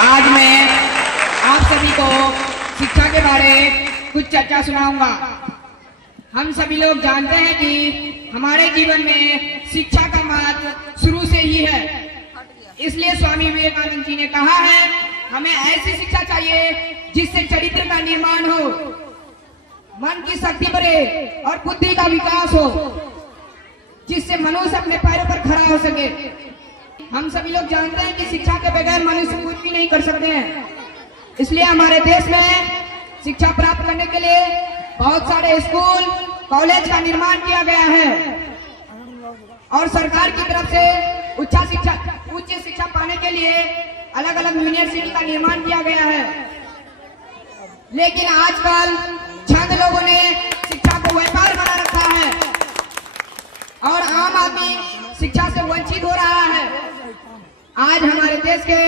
आज मैं आप सभी को शिक्षा के बारे कुछ चर्चा सुनाऊंगा। हम सभी लोग जानते हैं कि हमारे जीवन में शिक्षा का महत्व शुरू से ही है। इसलिए स्वामी विवेकानंद जी ने कहा है, हमें ऐसी शिक्षा चाहिए जिससे चरित्र का निर्माण हो, मन की शक्ति बढ़े और बुद्धि का विकास हो, जिससे मनुष्य अपने पैरों पर खड़ा हो सके। हम सभी लोग जानते हैं कि शिक्षा के बगैर मनुष्य कुछ भी नहीं कर सकते हैं। इसलिए हमारे देश में शिक्षा प्राप्त करने के लिए बहुत सारे स्कूल कॉलेज का निर्माण किया गया है और सरकार की तरफ से उच्च शिक्षा पाने के लिए अलग अलग यूनिवर्सिटी का निर्माण किया गया है। लेकिन आजकल चंद लोगों ने शिक्षा को व्यापार बना रखा है और आम आदमी शिक्षा से वंचित हो रहा है। आज हमारे देश के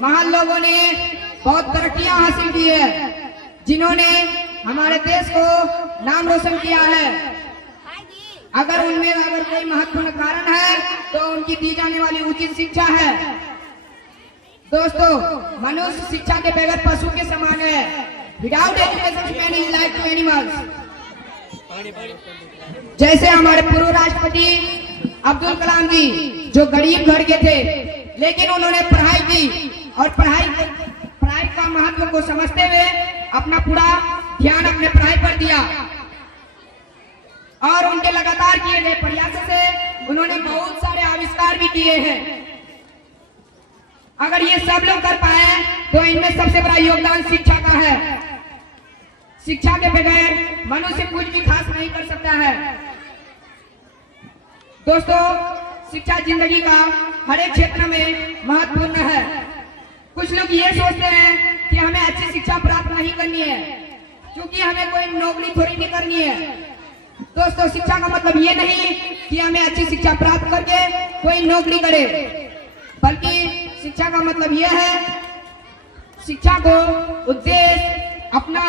महान लोगों ने बहुत तरक्कियां हासिल की है, जिन्होंने हमारे देश को नाम रोशन किया है। अगर उनमें कोई महत्वपूर्ण कारण है तो उनकी दी जाने वाली उचित शिक्षा है। दोस्तों, मनुष्य शिक्षा के बगैर पशु के समान है। Without education man is like to animals. जैसे हमारे पूर्व राष्ट्रपति अब्दुल कलाम जी, जो गरीब घर के थे, लेकिन उन्होंने पढ़ाई की और पढ़ाई का महत्व को समझते हुए अपना पूरा ध्यान अपने पढ़ाई पर दिया और उनके लगातार किए गए प्रयासों से उन्होंने बहुत सारे आविष्कार भी किए हैं। अगर ये सब लोग कर पाए तो इनमें सबसे बड़ा योगदान शिक्षा का है। शिक्षा के बगैर मनुष्य कुछ भी खास नहीं कर सकता है। दोस्तों, शिक्षा जिंदगी का हर एक क्षेत्र में महत्वपूर्ण है। कुछ लोग ये सोचते हैं कि हमें अच्छी शिक्षा प्राप्त नहीं करनी है क्योंकि हमें कोई नौकरी थोड़ी नहीं करनी है। दोस्तों, शिक्षा का मतलब ये नहीं कि हमें अच्छी शिक्षा प्राप्त करके कोई नौकरी करे, बल्कि शिक्षा का मतलब यह है शिक्षा को उद्देश्य अपना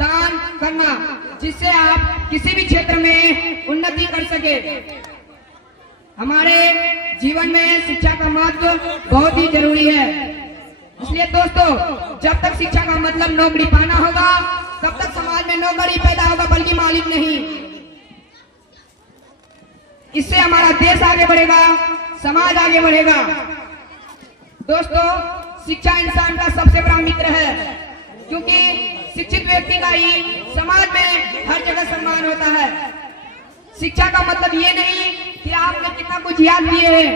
दान करना, जिससे आप किसी भी क्षेत्र में उन्नति कर सके। हमारे जीवन में शिक्षा का महत्व बहुत ही जरूरी है। इसलिए दोस्तों, जब तक शिक्षा का मतलब नौकरी पाना होगा तब तक समाज में नौकरी पैदा होगा, बल्कि मालिक नहीं। इससे हमारा देश आगे बढ़ेगा, समाज आगे बढ़ेगा। दोस्तों, शिक्षा इंसान का सबसे बड़ा मित्र है, क्योंकि शिक्षित व्यक्ति का ही समाज में हर जगह सम्मान होता है। शिक्षा का मतलब ये नहीं कि आपने कितना कुछ याद किए हैं,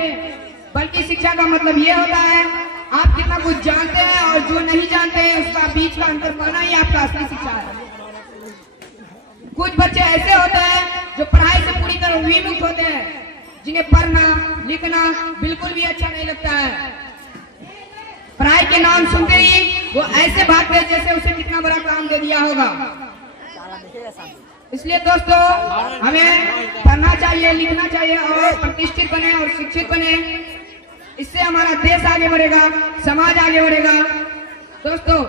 बल्कि शिक्षा का मतलब ये होता है आप कितना कुछ जानते हैं और जो नहीं जानते हैं उसका बीच का अंतर पाना ही आपका असली शिक्षा है। कुछ बच्चे ऐसे होते हैं जो पढ़ाई से पूरी तरह विमुख होते हैं, जिन्हें पढ़ना लिखना बिल्कुल भी अच्छा नहीं लगता है। पढ़ाई के नाम सुनते ही वो ऐसे भागते हैं जैसे उसे कितना बड़ा काम दे दिया होगा। इसलिए दोस्तों, हमें पढ़ना चाहिए, लिखना चाहिए और प्रतिष्ठित बने और शिक्षित बने। इससे हमारा देश आगे बढ़ेगा, समाज आगे बढ़ेगा। दोस्तों,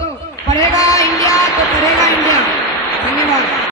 पढ़ेगा इंडिया तो पढ़ेगा इंडिया। धन्यवाद।